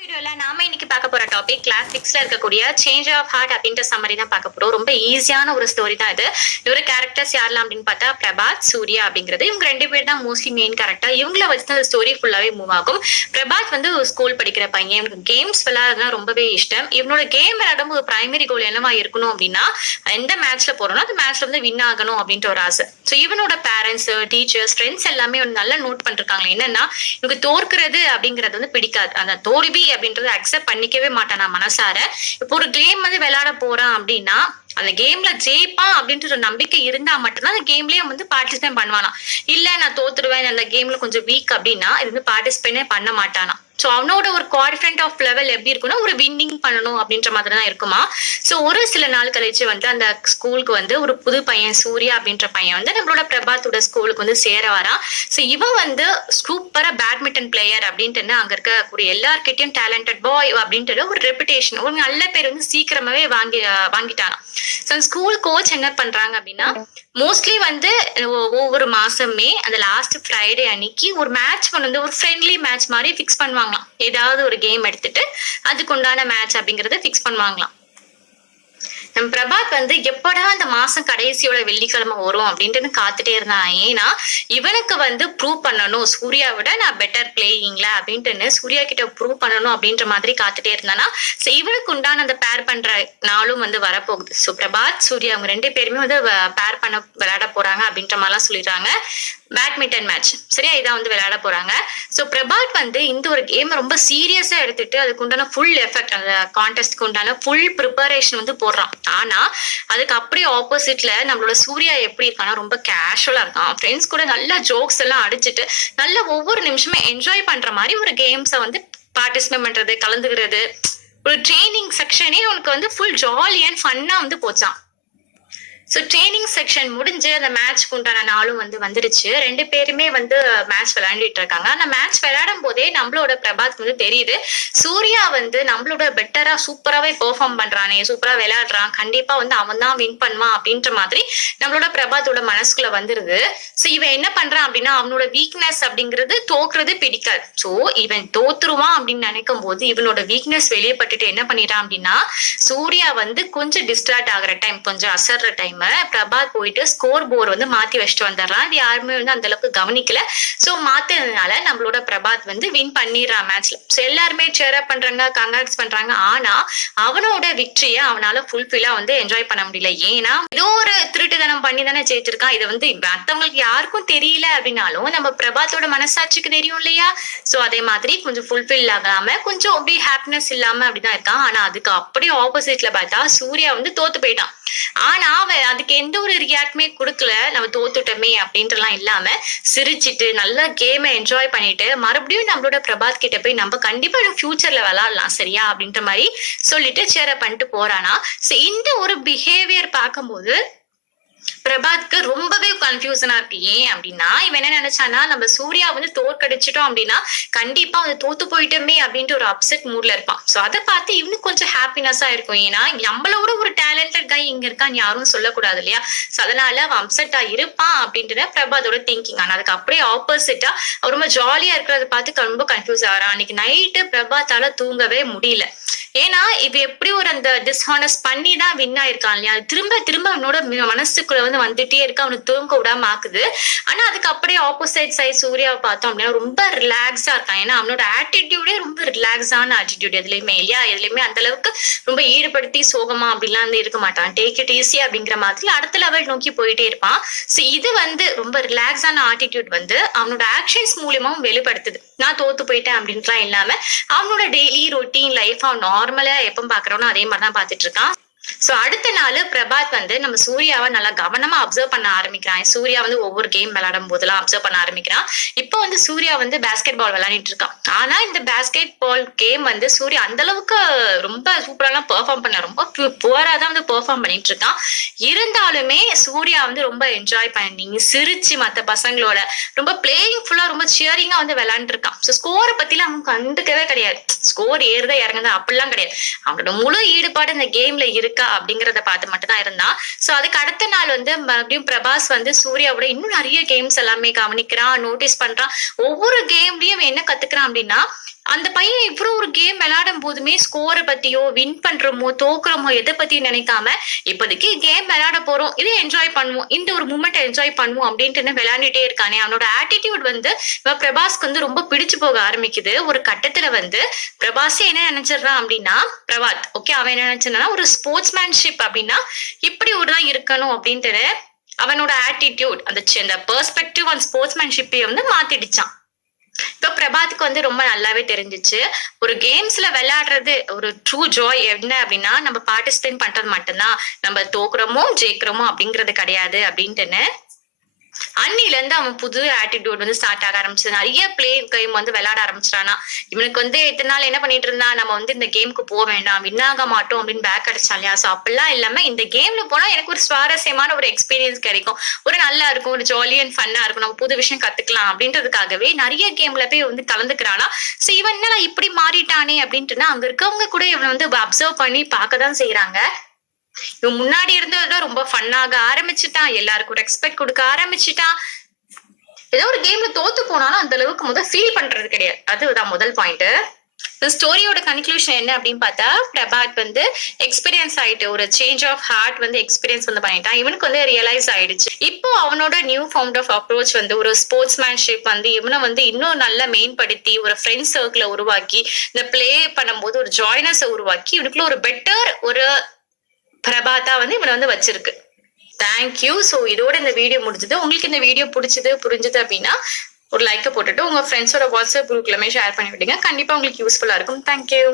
வீடியோல நாம இன்னைக்கு பார்க்க போற டாபிக் கிளாஸ் 6ல இருக்கக்கூடிய சேஞ்ச் ஆஃப் ஹார்ட் அப்படின்ற சம்மரி தான் பார்க்க போறோம். ரொம்ப ஈஸியான ஒரு ஸ்டோரி தான் இது. இவர கேரக்டர்ஸ் யாரெல்லாம் அப்படின்னு பார்த்தா பிரபாத், சூர்யா அப்படிங்கிறது இவங்க ரெண்டு பேர் தான் மோஸ்ட்லி மெயின் கேரக்டர். இவங்கள வச்சு தான் ஸ்டோரி ஃபுல்லாவே மூவ் ஆகும். பிரபாத் வந்து ஸ்கூல் படிக்கிற பையன். இவனுக்கு கேம்ஸ் விளையாடுறதுனா ரொம்பவே இஷ்டம். இவனோட கேம் விளையாடும் ஒரு பிரைமரி கோல் என்னவா இருக்கணும் அப்படின்னா, எந்த மேட்ச்ல போறோம்னா அந்த மேட்ச்ல வந்து வின் ஆகணும் அப்படின்ற ஒரு ஆசை. ஸோ இவனோட பேரண்ட்ஸ், டீச்சர்ஸ், ஃப்ரெண்ட்ஸ் எல்லாமே நல்லா நோட் பண்ணிருக்காங்க. என்னன்னா இவனுக்கு தோற்கிறது அப்படிங்கிறது வந்து பிடிக்காது. அந்த தோல்வி அப்படின்றத அக்செப்ட் பண்ணிக்கவே மாட்டானா மனசார. இப்போ ஒரு கேம் வந்து விளையாட போறான் அப்படின்னா அந்த கேம்ல ஜெயிப்பான் அப்படின்ற ஒரு நம்பிக்கை இருந்தா மட்டும்தான் அந்த கேம்லயே வந்து பார்ட்டிசிபேட் பண்ணுவானா. இல்ல நான் தோத்துருவேன், அந்த கேம்ல கொஞ்சம் வீக் அப்படின்னா இது வந்து பார்ட்டிசிபேட்டே பண்ண மாட்டானா. ஸோ அவனோட ஒரு கான்ஃபிடென்ட் ஆஃப் லெவல் எப்படி இருக்குன்னா, ஒரு வின்னிங் பண்ணணும் அப்படின்ற மாதிரி தான் இருக்குமா. ஸோ ஒரு சில நாள் கழிச்சு வந்து அந்த ஸ்கூலுக்கு வந்து ஒரு புது பையன் சூர்யா அப்படின்ற பையன் வந்து நம்மளோட பிரபாத்தோட ஸ்கூலுக்கு வந்து சேர வரான். ஸோ இவன் வந்து சூப்பரா பேட்மிண்டன் பிளேயர் அப்படின்ட்டு அங்க இருக்கக்கூடிய எல்லார்கிட்டையும் டேலண்டட் பாய் அப்படின்ட்டு ஒரு ரெப்புடேஷன், ஒரு நல்ல பேர் வந்து சீக்கிரமாவே வாங்கிட்டானா. ஸோ ஸ்கூல் கோச் என்ன பண்றாங்க அப்படின்னா, மோஸ்ட்லி வந்து ஒவ்வொரு மாசமே அந்த லாஸ்ட் ஃப்ரைடே அன்னைக்கு ஒரு மேட்ச் வந்து ஒரு ஃப்ரெண்ட்லி மேட்ச் மாதிரி ஃபிக்ஸ் பண்ணுவாங்களாம். ஏதாவது ஒரு கேம் எடுத்துட்டு அதுக்கு உண்டான மேட்ச் அப்படிங்கறத ஃபிக்ஸ் பண்ணுவாங்களாம். நம்ம பிரபாத் வந்து எப்படா அந்த மாசம் கடைசியோட வெள்ளிக்கிழமை வரும் அப்படின்ட்டு காத்துட்டே இருந்தான். ஏன்னா இவனுக்கு வந்து ப்ரூவ் பண்ணணும், சூர்யா விட நான் பெட்டர் பிளேயிங்ல அப்படின்ட்டு சூர்யா கிட்ட ப்ரூவ் பண்ணணும் அப்படின்ற மாதிரி காத்துட்டே இருந்தானா. ஸோ இவனுக்கு உண்டான அந்த பேர் பண்ற நாளும் வந்து வரப்போகுது. ஸோ பிரபாத், சூர்யா அவங்க ரெண்டு பேருமே வந்து பேர் பண்ண விளையாட போறாங்க அப்படின்ற மாதிரிலாம் சொல்லிடுறாங்க. பேட்மிண்டன் மேட்ச் சரியா இதான் வந்து விளையாட போறாங்க. ஸோ பிரபாத் வந்து இந்த ஒரு கேம் ரொம்ப சீரியஸா எடுத்துட்டு அதுக்கு உண்டான ஃபுல் எஃபெக்ட், அந்த கான்டெஸ்ட்க்கு உண்டான ஃபுல் ப்ரிப்பரேஷன் வந்து போடுறான். ஆனா அதுக்கு அப்படியே ஆப்போசிட்ல நம்மளோட சூர்யா எப்படி இருக்கான்னா ரொம்ப கேஷுவலா இருக்கான். ஃப்ரெண்ட்ஸ் கூட நல்ல ஜோக்ஸ் எல்லாம் அடிச்சுட்டு நல்ல ஒவ்வொரு நிமிஷமே என்ஜாய் பண்ற மாதிரி ஒரு கேம்ஸை வந்து பார்ட்டிசிபேட் பண்றது, கலந்துக்கிறது, ஒரு ட்ரைனிங் செக்ஷனே உனக்கு வந்து ஃபுல் ஜாலி அண்ட் ஃபன்னா வந்து போச்சான். ஸோ ட்ரைனிங் செக்ஷன் முடிஞ்சு அந்த மேட்ச்க்கு உண்டான நாளும் வந்து வந்துருச்சு. ரெண்டு பேருமே வந்து மேட்ச் விளையாண்டுட்டு இருக்காங்க. அந்த மேட்ச் விளையாடும் போதே நம்மளோட பிரபாத் வந்து தெரியுது சூர்யா வந்து நம்மளோட பெட்டரா சூப்பராகவே பெர்ஃபார்ம் பண்றானே, சூப்பரா விளையாடுறான், கண்டிப்பா வந்து அவன் தான் வின் பண்ணுவான் அப்படின்ற மாதிரி நம்மளோட பிரபாத்தோட மனசுக்குள்ள வந்துருது. ஸோ இவன் என்ன பண்றான் அப்படின்னா, அவனோட வீக்னஸ் அப்படிங்கிறது தோக்குறது பிடிக்காது. ஸோ இவன் தோத்துருவான் அப்படின்னு நினைக்கும் போது இவனோட வீக்னஸ் வெளியப்பட்டுட்டு என்ன பண்ணிட்டான் அப்படின்னா, சூர்யா வந்து கொஞ்சம் டிஸ்ட்ராக்ட் ஆகுற டைம், கொஞ்சம் அசர்ற டைம் பிரபாத் போயிட்டு ஸ்கோர் போர்டு வந்து மாத்தி வச்சுட்டு வந்துடுறான். அது யாருமே வந்து அந்த அளவுக்கு கவனிக்கல. சோ மாத்தினதுனால நம்மளோட பிரபாத் வந்து வின் பண்ணிடுறான் மேட்ச்ல. சோ எல்லாருமே சேர் அப் பண்றாங்க, கங்க்ராட்ஸ் பண்றாங்க. ஆனா அவனோட விக்டரிய அவனால ஃபுல்ஃபில்லா வந்து என்ஜாய் பண்ண முடியல. ஏன்னா ஏதோ ஒரு திருட்டுத்தனம் பண்ணி தானே ஜெயிச்சிருக்கான். இதை வந்து மத்தவங்களுக்கு யாருக்கும் தெரியல அப்படின்னாலும் நம்ம பிரபாத்தோட மனசாட்சிக்கு தெரியும் இல்லையா. சோ அதே மாதிரி கொஞ்சம் ஃபுல்ஃபில் ஆகாம கொஞ்சம் அப்படியே ஹாப்பினஸ் இல்லாம அப்படிதான் இருக்கான். ஆனா அதுக்கு அப்படியே ஆப்போசிட்ல பார்த்தா சூர்யா வந்து தோத்து போயிட்டான். ஆனா அவன் அதுக்கு எந்த ஒரு ரியாக்டுமே கொடுக்கல. நம்ம தோத்துட்டோமே அப்படின்றலாம் இல்லாம சிரிச்சிட்டு நல்லா கேமை என்ஜாய் பண்ணிட்டு மறுபடியும் நம்மளோட பிரபாத் கிட்ட போய் நம்ம கண்டிப்பா ஃபியூச்சர்ல விளையாடலாம் சரியா அப்படின்ற மாதிரி சொல்லிட்டு சேர பண்ணிட்டு போறானா. சோ இந்த ஒரு பிஹேவியர் பார்க்கும்போது பிரபாத்க்கு ரொம்பவே கன்ஃபியூசனா இருக்கு. ஏன் அப்படின்னா இவன் என்ன நினைச்சானா, நம்ம சூர்யா வந்து தோற்கடிச்சிட்டோம் அப்படின்னா கண்டிப்பா வந்து தோத்து போயிட்டோமே அப்படின்ட்டு ஒரு அப்செட் மூட்ல இருப்பான். சோ அதை பார்த்து இவனுக்கு கொஞ்சம் ஹாப்பினஸா இருக்கும். ஏன்னா நம்மளோட ஒரு டேலண்டட் கை இங்க இருக்கான்னு யாரும் சொல்லக்கூடாது இல்லையா. சோ அதனால அவன் அப்செட்டா இருப்பான் அப்படின்ட்டு பிரபாத்தோட திங்கிங். ஆனா அதுக்கு அப்படியே ஆப்போசிட்டா ரொம்ப ஜாலியா இருக்கிறத பார்த்து ரொம்ப கன்ஃபியூஸ் ஆகிறான். அன்னைக்கு நைட்டு பிரபாத்தால தூங்கவே முடியல. ஏன்னா இவ எப்படி ஒரு அந்த டிஸ்ஹானஸ்ட் பண்ணி தான் வின் ஆயிருக்கான் இல்லையா. திரும்ப திரும்ப அவனோட மனசுக்குள்ள வந்து வந்துட்டே இருக்கு, அவனுக்கு தூங்க விடாம ஆக்குது. ஆனா அதுக்கு அப்படியே ஆப்போசிட் சைட் சூர்யாவை பார்த்தோம் அப்படின்னா ரொம்ப ரிலாக்ஸா இருக்கான். ஏன்னா அவனோட ஆட்டிடியூடே ரொம்ப ரிலாக்ஸான ஆட்டிடியூட் எதுலையுமே இல்லையா. எதுலையுமே அந்த அளவுக்கு ரொம்ப ஈடுபடுத்தி சோகமா அப்படிலாம் வந்து இருக்க மாட்டான். டேக் இட் ஈஸி அப்படிங்கிற மாதிரி அடுத்த லெவல் நோக்கி போயிட்டே இருப்பான். சோ இது வந்து ரொம்ப ரிலாக்ஸான ஆட்டிடியூட் வந்து அவனோட ஆக்ஷன்ஸ் மூலியமாவும் வெளிப்படுத்துது. நான் தோத்து போயிட்டேன் அப்படின்ட்டுலாம் இல்லாம அவனோட டெய்லி ரொட்டீன் லைஃப் அவன் நார்மலா எப்ப பாக்குறோம்னோ அதே மாதிரிதான் பாத்துட்டு இருக்கான். சோ அடுத்த நாள் பிரபாத் வந்து நம்ம சூர்யாவை நல்லா கவனமா அப்சர்வ் பண்ண ஆரம்பிக்கிறான். சூர்யா வந்து ஒவ்வொரு கேம் விளையாடும் போதெல்லாம் அப்சர்வ் பண்ண ஆரம்பிக்கிறான். இப்போ வந்து சூர்யா வந்து பேஸ்கெட் பால் விளையாடிட்டு இருக்கான். ஆனா இந்த பேஸ்கெட் பால் கேம் வந்து சூர்யா அந்த அளவுக்கு ரொம்ப சூப்பராலாம் பெர்ஃபார்ம் பண்ண, ரொம்ப புவரா தான் வந்து பெர்ஃபார்ம் பண்ணிட்டு இருக்கான். இருந்தாலுமே சூர்யா வந்து ரொம்ப என்ஜாய் பண்ணி சிரிச்சு மத்த பசங்களோட ரொம்ப பிளேயிங் ஃபுல்லா ரொம்ப சியரிங்கா வந்து விளையாண்டு இருக்கான். ஸோ ஸ்கோரை பத்திலாம் அவன் கண்டுக்கவே கிடையாது. ஸ்கோர் ஏறுதா இறங்குதா அப்படிலாம் கிடையாது. அவனோட முழு ஈடுபாடு இந்த கேம்ல இருக்கா அப்படிங்கறத பார்த்து மட்டும் தான் இருந்தான். சோ அதுக்கு அடுத்த நாள் வந்து மறுபடியும் பிரபாஸ் வந்து சூர்யாவோட இன்னும் நிறைய கேம்ஸ் எல்லாமே கவனிக்கிறான், நோட்டீஸ் பண்றான். ஒவ்வொரு கேம்லயும் என்ன கத்துக்கிறான் அப்படின்னா, அந்த பையன் இவ்வளவு ஒரு கேம் விளையாட விளையாடும் போதுமே ஸ்கோரை பத்தியோ வின் பண்றோமோ தோக்குறோமோ எதை பத்தியும் நினைக்காம இப்போதைக்கு கேம் விளையாட போறோம், இதை என்ஜாய் பண்ணுவோம், இந்த ஒரு மூமெண்ட் என்ஜாய் பண்ணுவோம் அப்படின்ட்டு விளையாண்டுட்டே இருக்கானே அவனோட ஆட்டிடியூட் வந்து பிரபாஸ்க்கு வந்து ரொம்ப பிடிச்சு போக ஆரம்பிக்குது. ஒரு கட்டத்துல வந்து பிரபாஸே என்ன நினைச்சிடறான் அப்படின்னா, பிரபாத் ஓகே அவன் என்ன நினைச்சானா ஒரு ஸ்போர்ட்ஸ்மேன்ஷிப் அப்படின்னா இப்படி ஒரு தான் இருக்கணும் அப்படின்ட்டு அவனோட ஆட்டிடியூட் அந்த பெர்ஸ்பெக்டிவ் ஆன் ஸ்போர்ட்ஸ்மேன்ஷிப்பை வந்து மாத்திடுச்சான். இப்ப பிரபாத்துக்கு வந்து ரொம்ப நல்லாவே தெரிஞ்சிச்சு, ஒரு கேம்ஸ்ல விளையாடுறது ஒரு ட்ரூ ஜாய் என்ன அப்படின்னா நம்ம பார்ட்டிசிபேட் பண்றது மட்டும்தான், நம்ம தோக்குறோமோ ஜெயிக்கிறோமோ அப்படிங்கறது கிடையாது அப்படின்ட்டுன்னு அன்னில இருந்து அவன் புது ஆட்டிடியூட் வந்து ஸ்டார்ட் ஆக ஆரம்பிச்சது. நிறைய பிளே கேம் வந்து விளையாட ஆரம்பிச்சிட்டானா. இவனுக்கு வந்து இத்தனை நாள் என்ன பண்ணிட்டு இருந்தா, நம்ம வந்து இந்த கேமுக்கு போக வேண்டாம் வின் ஆக மாட்டோம் அப்படின்னு பேக் அடிச்சா இல்லையா. சோ அப்பெல்லாம் இல்லாம இந்த கேம்ல போனா எனக்கு ஒரு சுவாரஸ்யமான ஒரு எக்ஸ்பீரியன்ஸ் கிடைக்கும், ஒரு நல்லா இருக்கும், ஒரு ஜாலி அண்ட் ஃபன்னா இருக்கும், நம்ம புது விஷயம் கத்துக்கலாம் அப்படின்றதுக்காகவே நிறைய கேம்ல போய் வந்து கலந்துக்கிறானா. சோ இவன் என்ன இப்படி மாறிட்டானே அப்படின்ட்டுனா அங்க இருக்கவங்க கூட இவனை வந்து அப்சர்வ் பண்ணி பார்க்கதான் செய்யறாங்க. இவன் முன்னாடி இருந்ததுதான் ரொம்ப ஃபன்னாக ஆரம்பிச்சுட்டான், எல்லாருக்கும் ரெஸ்பெக்ட் கொடுக்க ஆரம்பிச்சுட்டான். ஏதோ ஒரு கேம்ல தோத்து போனாலும் அந்த அளவுக்கு முதல் ஃபீல் பண்றது கிடையாது. அதுதான் முதல் பாயிண்ட். ஸ்டோரியோட கன்க்ளூஷன் என்ன அப்படின்னு பார்த்தா, பிரபாத் வந்து எக்ஸ்பீரியன்ஸ் ஆயிட்டு ஒரு சேஞ்ச் ஆஃப் ஹார்ட் வந்து எக்ஸ்பீரியன்ஸ் வந்து பண்ணிட்டான். இவனுக்கு வந்து ரியலைஸ் ஆயிடுச்சு, இப்போ அவனோட நியூ ஃபவுண்ட் ஆஃப் அப்ரோச் வந்து ஒரு ஸ்போர்ட்ஸ்மேன்ஷிப் வந்து இவனை வந்து இன்னும் நல்லா மேம்படுத்தி ஒரு ஃப்ரெண்ட் சர்க்கிளை உருவாக்கி இந்த பிளே பண்ணும்போது ஒரு ஜாய்னஸை உருவாக்கி இவனுக்குள்ள ஒரு பெட்டர் ஒரு பிரபாத்தா வந்து இவனை வந்து வச்சிருக்கு. தேங்க்யூ. ஸோ இதோட இந்த வீடியோ முடிஞ்சது. உங்களுக்கு இந்த வீடியோ பிடிச்சது புரிஞ்சது அப்படின்னா ஒரு லைக்கை போட்டுட்டு உங்க ஃப்ரெண்ட்ஸோட வாட்ஸ்அப் குரூப்லமே ஷேர் பண்ணி விடுங்க. கண்டிப்பா உங்களுக்கு யூஸ்ஃபுல்லா இருக்கும். தேங்க்யூ.